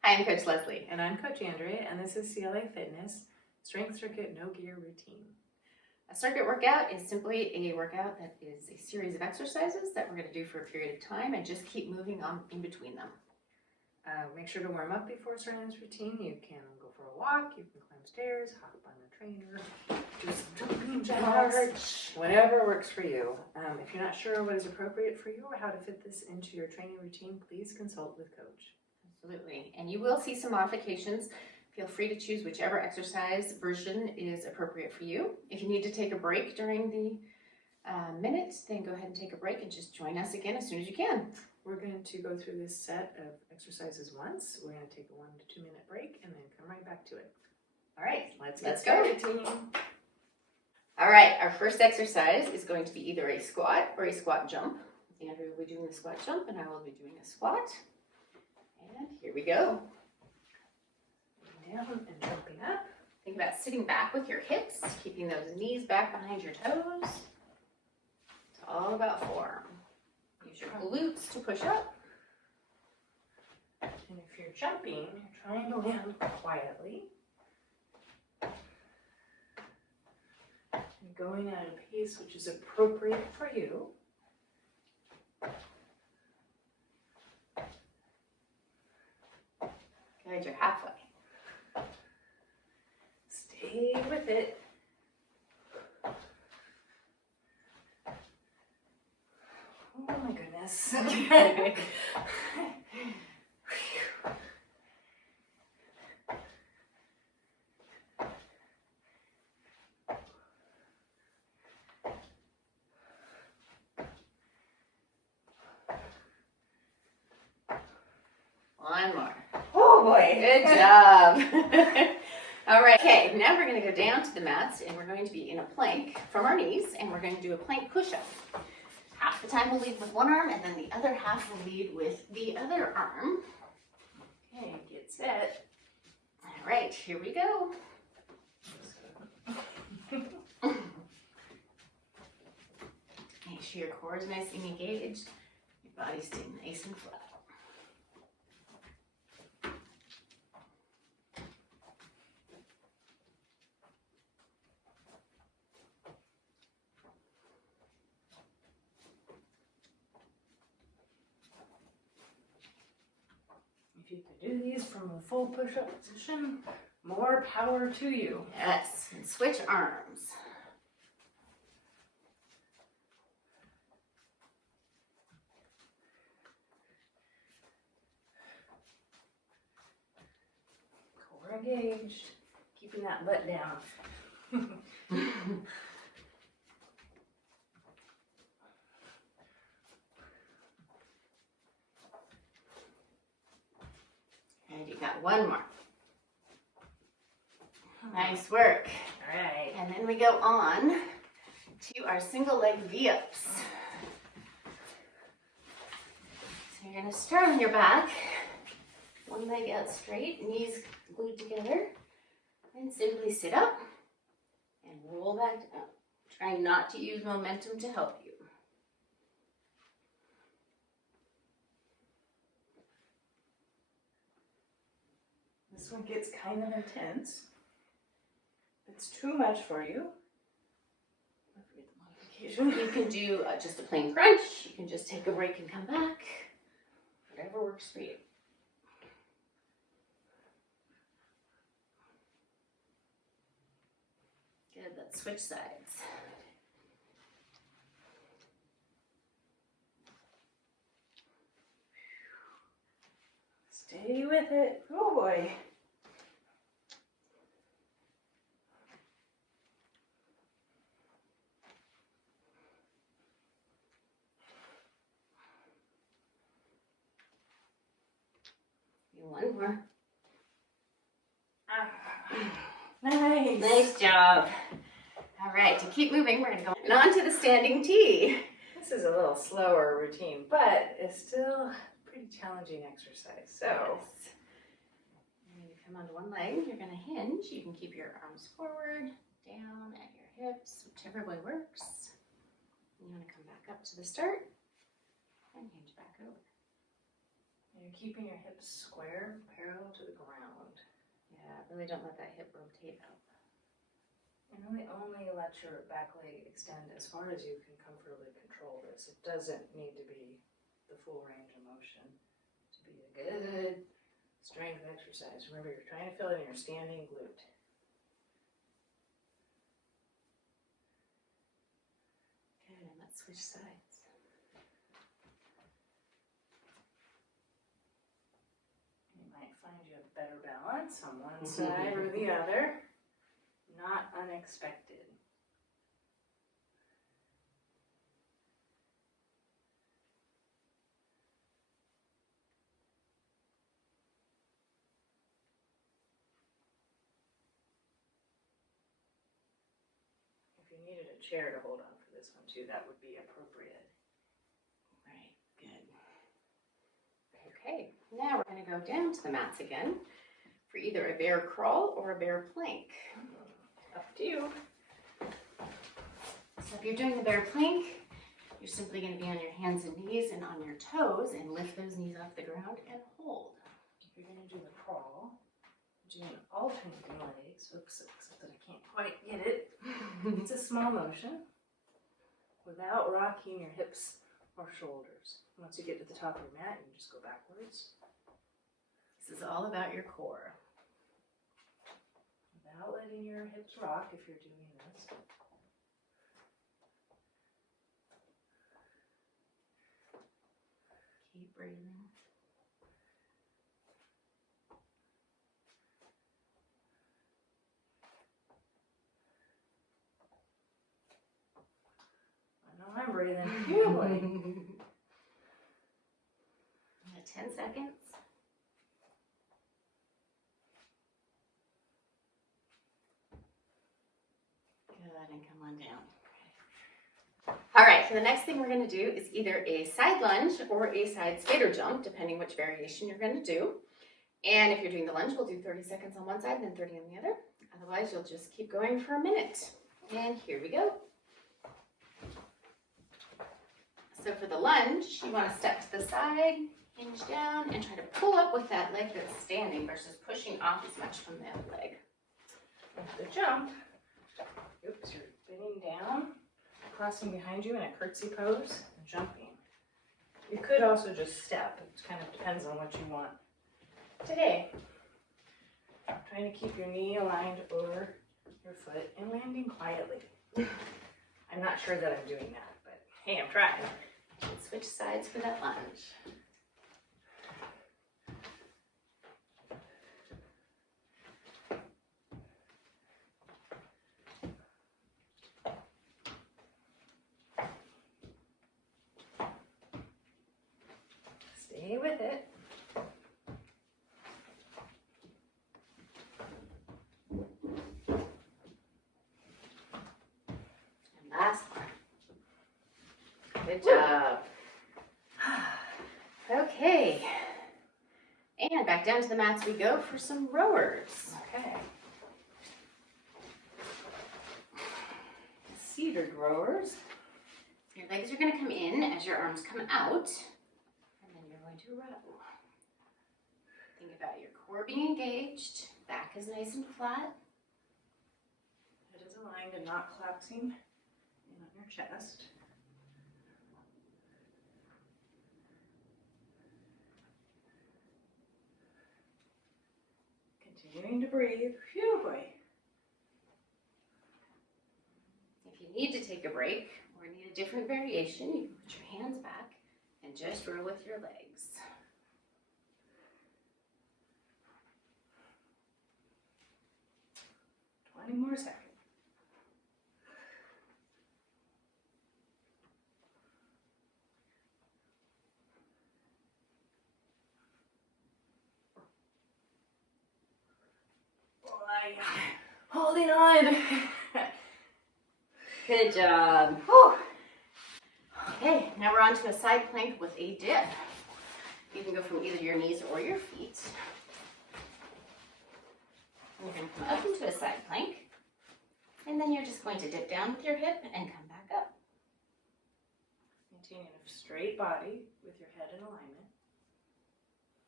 Hi, I'm Coach Leslie. And I'm Coach Andrea, and this is CLA Fitness Strength Circuit No Gear Routine. A circuit workout is simply a workout that is a series of exercises that we're going to do for a period of time and just keep moving on in between them. Make sure to warm up before starting this routine. You can go for a walk, you can climb stairs, hop on the trainer, do some jumping jacks, whatever works for you. If you're not sure what is appropriate for you or how to fit this into your training routine, please consult with Coach. Absolutely. And you will see some modifications. Feel free to choose whichever exercise version is appropriate for you. If you need to take a break during the minute, then go ahead and take a break and just join us again as soon as you can. We're going to go through this set of exercises once. We're going to take a 1 to 2 minute break and then come right back to it. All right, Let's go. started, team. All right, our first exercise is going to be either a squat or a squat jump. Andrew will be doing the squat jump and I will be doing a squat. And here we go. Down and jumping up. Think about sitting back with your hips, keeping those knees back behind your toes. It's all about form. Use your glutes to push up. And if you're jumping, you're trying to land quietly. You're going at a pace which is appropriate for you. Good, you're halfway. Stay with it. Oh my goodness. One more. Oh boy. Good job. All right, okay, now we're going to go down to the mats and we're going to be in a plank from our knees and we're going to do a plank push-up. Half the time we'll lead with one arm and then the other half we'll lead with the other arm. Okay, get set. All right, here we go. Make sure your core is nice and engaged. Your body's staying nice and flat. If you can do these from a full push-up position, more power to you. Yes, and switch arms. Core engaged, keeping that butt down. And you got one more. Nice work. All right. And then we go on to our single leg V-ups. So you're going to start on your back, one leg out straight, knees glued together, and simply sit up and roll back down. Trying not to use momentum to help you. This one gets kind of intense. If it's too much for you, You can do just a plain crunch. You can just take a break and come back. Whatever works for you. Good, let's switch sides. Stay with it. Oh boy. One more. Nice. Nice job. All right, to keep moving, we're going to go on to the standing T. This is a little slower routine, but it's still a pretty challenging exercise. So, and you come onto one leg, you're going to hinge. You can keep your arms forward, down at your hips, whichever way works. You want to come back up to the start and hinge back over. And you're keeping your hips square, parallel to the ground. Yeah, really don't let that hip rotate out. And really only let your back leg extend as far as you can comfortably control this. It doesn't need to be the full range of motion to be a good strength exercise. Remember, you're trying to fill it in your standing glute. Good, and let's switch sides. You might find you have better balance on one side or the other. Not unexpected. If you needed a chair to hold on for this one too, that would be appropriate. Right, good. Okay, now we're going to go down to the mats again for either a bear crawl or a bear plank. Up to you. So if you're doing the bear plank, you're simply going to be on your hands and knees and on your toes and lift those knees off the ground and hold. If you're going to do the crawl, you're doing alternating legs. Oops, except that I can't quite get it. It's a small motion without rocking your hips or shoulders. Once you get to the top of your mat, you can just go backwards. This is all about your core. Without letting your hips rock if you're doing this. Keep breathing. I know I'm breathing. Phew, boy. 10 seconds. Good, and come on down. All right, so the next thing we're going to do is either a side lunge or a side skater jump, depending which variation you're going to do. And if you're doing the lunge, we'll do 30 seconds on one side and then 30 on the other. Otherwise, you'll just keep going for a minute. And here we go. So for the lunge, you want to step to the side, hinge down, and try to pull up with that leg that's standing versus pushing off as much from the other leg. With the jump, oops, you're bending down, crossing behind you in a curtsy pose, and jumping. You could also just step. It kind of depends on what you want. Today, trying to keep your knee aligned over your foot and landing quietly. I'm not sure that I'm doing that, but hey, I'm trying. Let's switch sides for that lunge. Stay with it. And last one. Good job. Okay. And back down to the mats we go for some rowers. Okay. Seated rowers. Your legs are going to come in as your arms come out. And then you're going to row. Think about your core being engaged. Back is nice and flat. Head is aligned and not collapsing in on your chest. Continuing to breathe. Phew, boy. If you need to take a break or need a different variation, you can put your hands back and just row with your legs. Twenty more seconds. Holding on. Good job. Whew. Okay, now we're on to a side plank with a dip. You can go from either your knees or your feet. And you're going to come up into a side plank. And then you're just going to dip down with your hip and come back up. Maintaining a straight body with your head in alignment.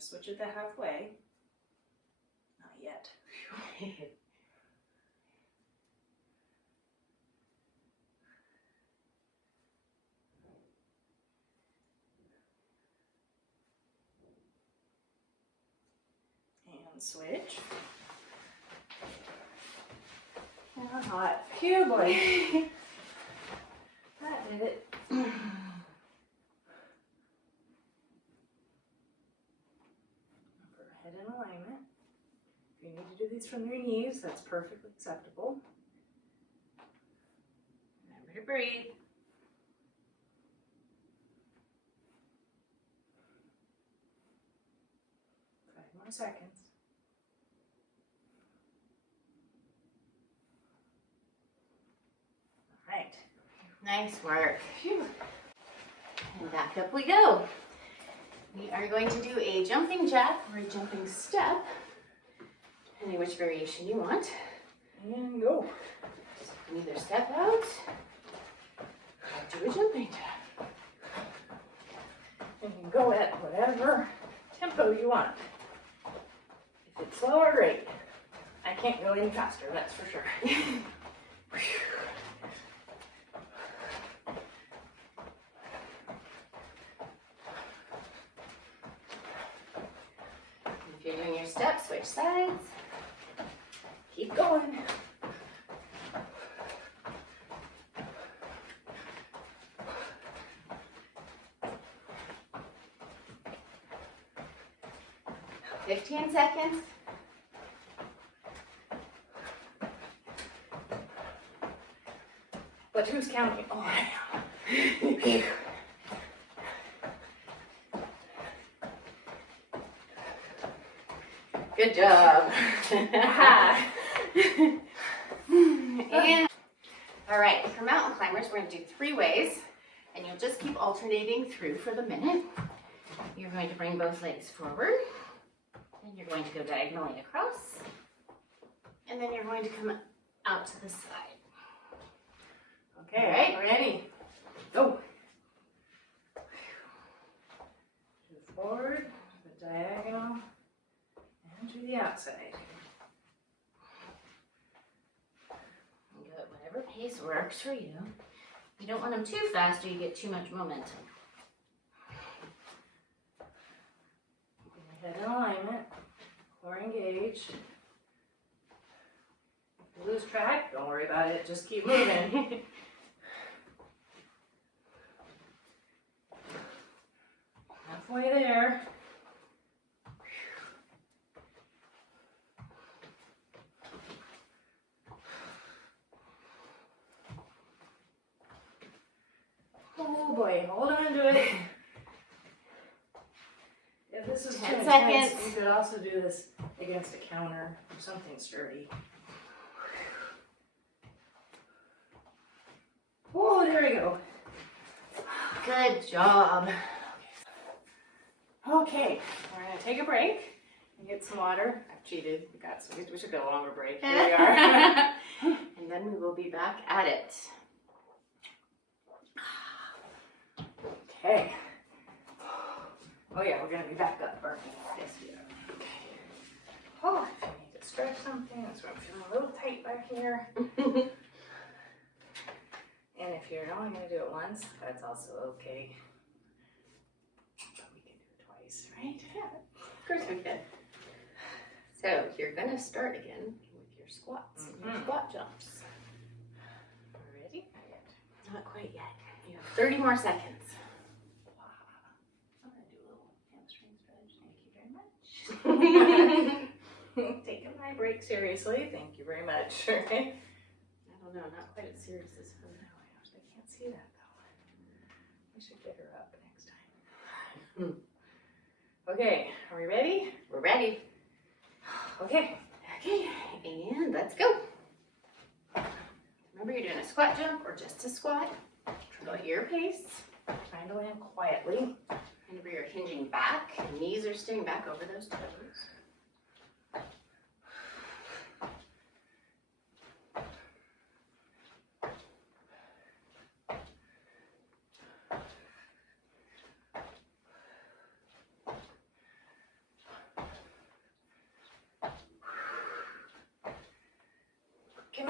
gonna switch it to halfway. Not yet. And switch. And hot. Phew, boy. That did it. Put her head in alignment. If you need to do these from your knees, that's perfectly acceptable. Remember to breathe. 5 more seconds. All right. Nice work. Phew. And back up we go. We are going to do a jumping jack or a jumping step, depending which variation you want. And go. So you can either step out or do a jumping jack. And you can go at whatever tempo you want. If it's slower, great. I can't go any faster, that's for sure. If you're doing your steps, switch sides. Keep going. Now 15 seconds. But who's counting? Oh, I am. Good job. And all right, for mountain climbers, we're going to do 3 ways, and you'll just keep alternating through for the minute. You're going to bring both legs forward, and you're going to go diagonally across, and then you're going to come out to the side. Okay, All right, ready? Go. To the forward, the diagonal, and to the outside. And go at whatever pace works for you. You don't want them too fast or you get too much momentum. Keeping your head in alignment, core engaged. If you lose track, don't worry about it, just keep moving. Halfway there. Oh boy, hold on to it. If this is 10 too seconds. intense, you could also do this against a counter or something sturdy. Oh, there we go. Good job. Okay, we're gonna take a break and get some water. I've cheated. We should get a longer break. Here we are. And then we will be back at it. Okay. Oh yeah, we're gonna be back up, aren't we? Yes, we are. Okay. Oh, if you need to stretch something, that's why I'm feeling a little tight back here. And if you're only gonna do it once, that's also okay. But we can do it twice, right? Yeah, of course we can. So you're gonna start again with your squats and your squat jumps. Ready? Not quite yet. You have 30 more seconds. I'm gonna do a little hamstring stretch. Thank you very much. Taking my break seriously. Thank you very much. I don't know, not quite as serious as her. No, I can't see that though. We should get her up next time. Okay, are we ready? We're ready. Okay. Okay, and let's go. Remember, you're doing a squat jump or just a squat. Go at your pace. Trying to land quietly. Remember, you're hinging back. Knees are staying back over those toes.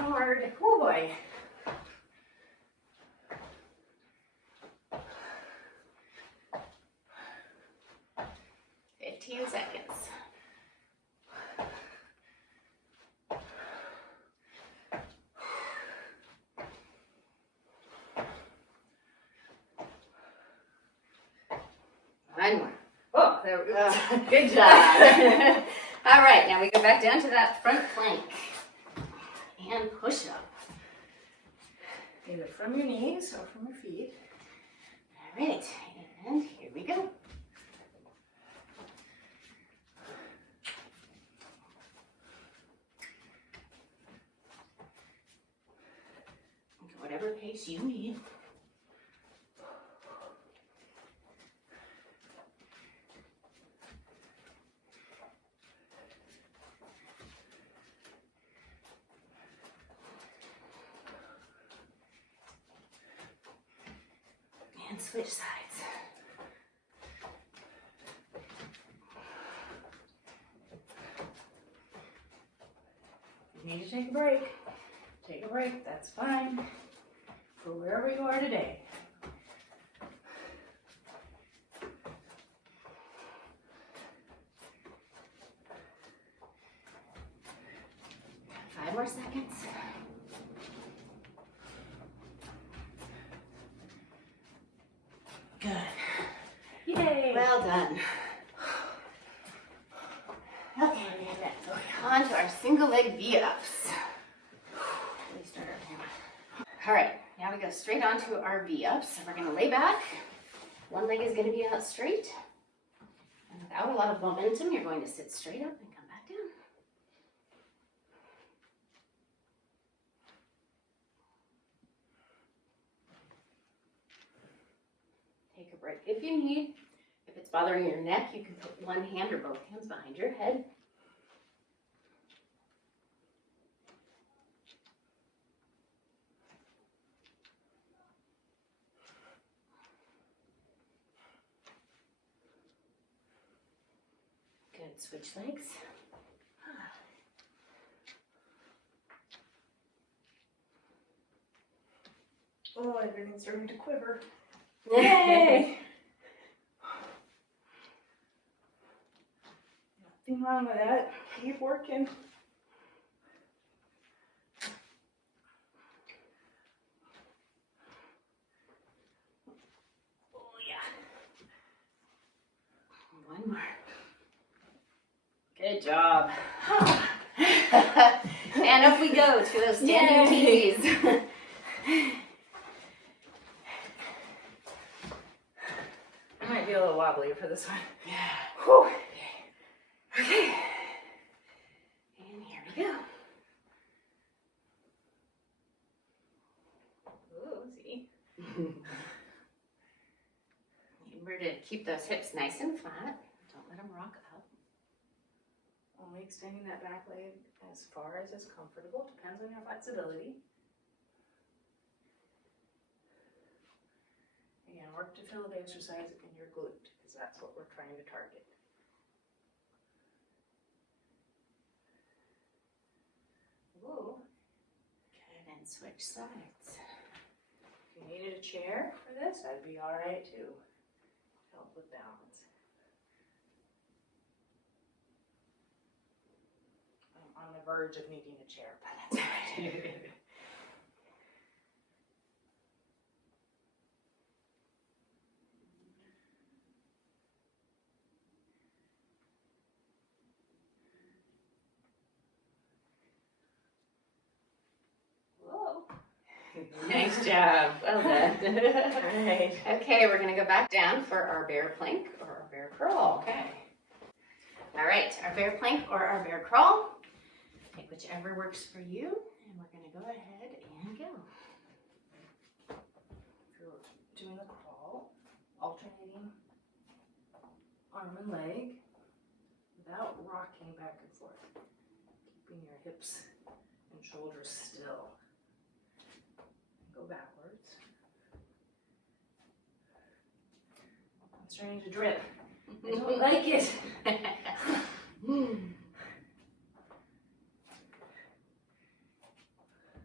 hard. Oh boy. Seconds. One more. Oh, there we go. Good job. All right, now we go back down to that front plank and push up. Either from your knees or from your feet. All right, and here we go. Whatever pace you need. And switch sides. If you need to take a break, take a break. That's fine. For wherever you are today. Five more seconds. Good. Yay! Well done. Okay, on to our single leg V-ups. All right, now we go straight on to our V-ups. We're gonna lay back. One leg is gonna be out straight. And without a lot of momentum, you're going to sit straight up and come back down. Take a break if you need. If it's bothering your neck, you can put one hand or both hands behind your head. Good, switch legs. Oh, everything's starting to quiver. Yay! Nothing wrong with that. Keep working. Oh yeah. One more. Good job. And up we go to those standing tees. I might be a little wobbly for this one. Yeah. Whew. Okay. And here we go. Ooh, see? Remember to keep those hips nice and flat. Don't let them rock up. Only extending that back leg as far as is comfortable. Depends on your flexibility. Again, work to feel the exercise in your glute, because that's what we're trying to target. Ooh. Good, and switch sides. If you needed a chair for this, that'd be all right too. Help with balance. I'm on the verge of needing a chair, but that's all right. Whoa. Nice job. Well done. All right. Okay, we're going to go back down for our bear plank or our bear crawl. Okay. All right, our bear plank or our bear crawl. Take whichever works for you, and we're going to go ahead and go. If you're doing the crawl, alternating arm and leg without rocking back and forth. Keeping your hips and shoulders still. Go backwards. I'm starting to drip. I don't like it.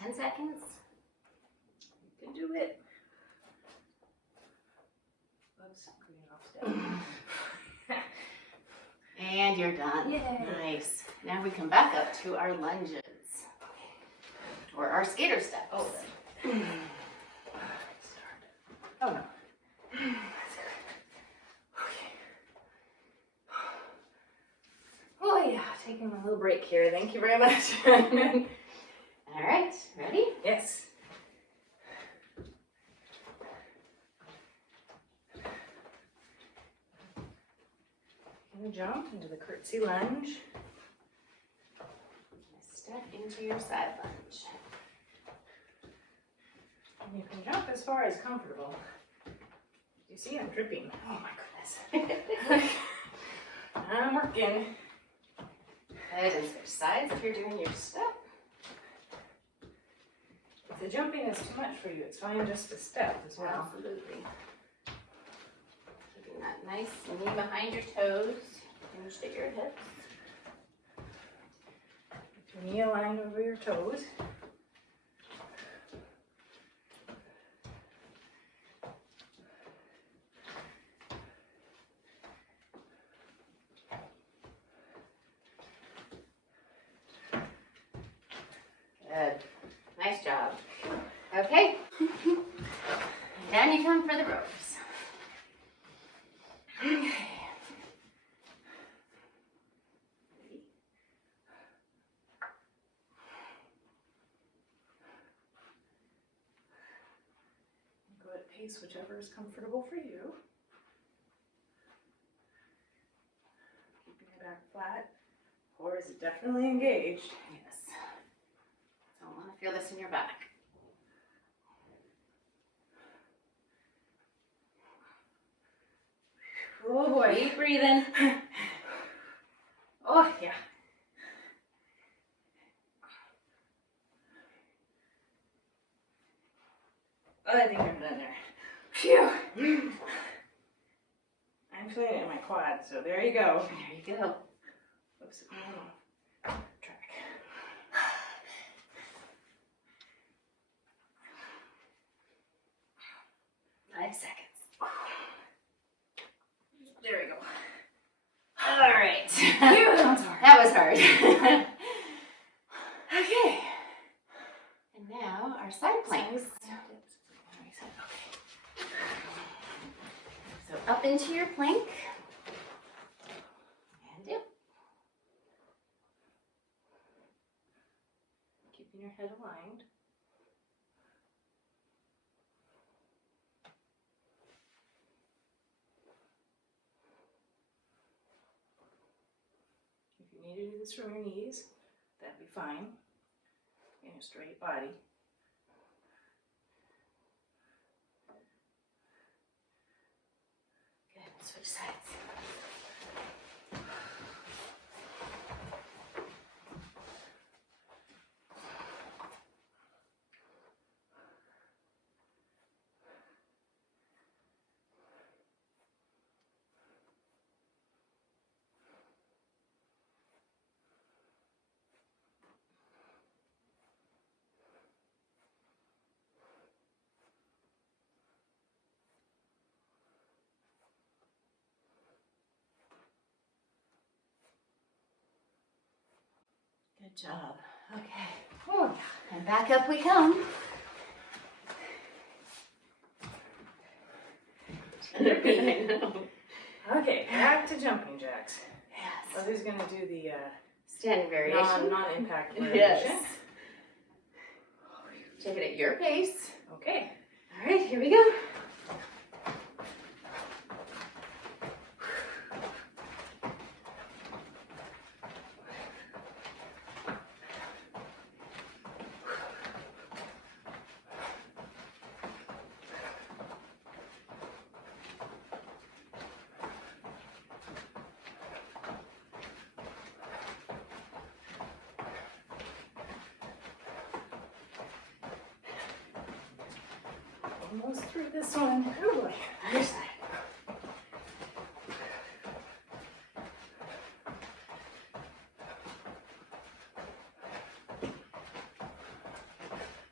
10 seconds. You can do it. Oops, getting off step. And you're done. Yay. Nice. Now we come back up to our lunges. Or our skater steps. Oh, oh no. Oh yeah, taking a little break here. Thank you very much. All right, ready? Yes. Gonna jump into the curtsy lunge. Step into your side lunge. And you can jump as far as comfortable. You see, I'm dripping. Oh my goodness. I'm working. Good, and switch sides if you're doing your step. If the jumping is too much for you, it's fine just to step as well. Absolutely. Keeping that nice knee behind your toes. Hinge at your hips. Keep your knee aligned over your toes. Good. Nice job. Okay. Down you come for the ropes. Okay. Go at pace, whichever is comfortable for you. Keeping your back flat. Core is definitely engaged. Yes. So I want to feel this in your back. Oh boy. Keep breathing. Oh yeah. Oh, I think I'm done there. Phew. I'm feeling it in my quad, so there you go. There you go. Oops, no. Track. 5 seconds. There we go. All right. Phew, that was hard. That was hard. Okay. And now our side planks. So up into your plank. And dip. Keeping your head aligned. If you need to do this from your knees, that'd be fine. In a straight body. Good. Switch sides. Good job. Okay. Oh, And back up we come. I know. Okay, back to jumping jacks. Yes. So who's gonna do the Standing variation. non-impact variation? Yes. Take it at your pace. Okay. All right, here we go. Almost through this one. Oh boy. Other side.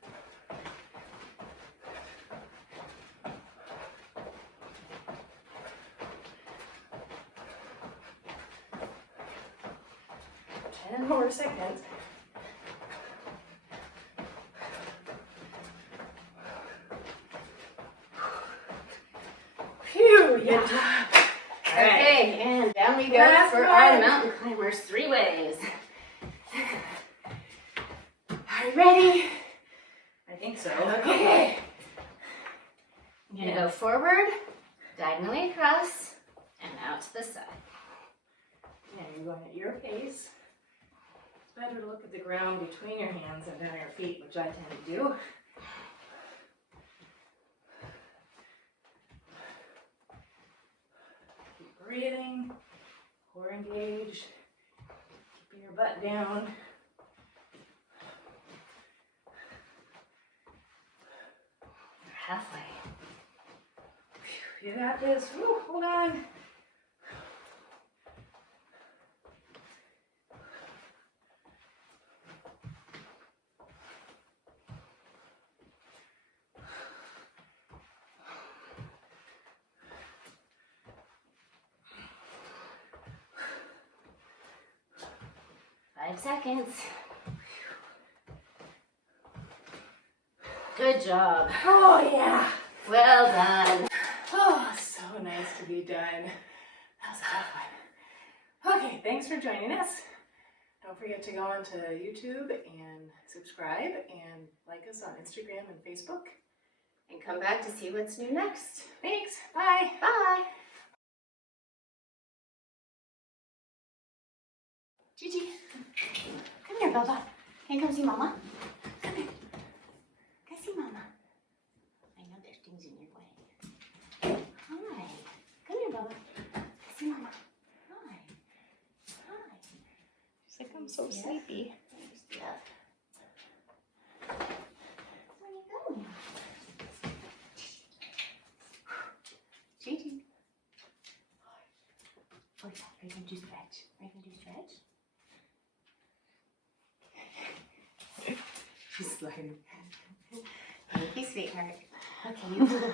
10 more seconds. Phew, good job. All right. Okay, and down we go Last for one. our mountain climbers 3 ways. Are you ready? I think so. Okay. You're gonna go forward, diagonally across, and out to the side. Yeah, you're going at your pace. It's better to look at the ground between your hands and down your feet, which I tend to do. Keep breathing, core engaged, keeping your butt down. You're halfway. You got this. Woo, hold on. Five seconds. Good job. Oh, yeah. Well done. Oh, so nice to be done. That was a tough one. Okay, thanks for joining us. Don't forget to go onto YouTube and subscribe and like us on Instagram and Facebook. And come back to see what's new next. Thanks. Bye. Bye. Gigi, come here, Bubba. Can you come see Mama? Come here. Come see Mama. I know there's things in your way. Hi. Come here, Bubba. Come see Mama. Hi. Hi. She's like, I'm so sleepy. Yeah. Where are you going? Gigi. Oh, yeah. Are you going to do stretch? Are you going to do stretch? She's smiling. Thank you, sweetheart. Okay, you pull the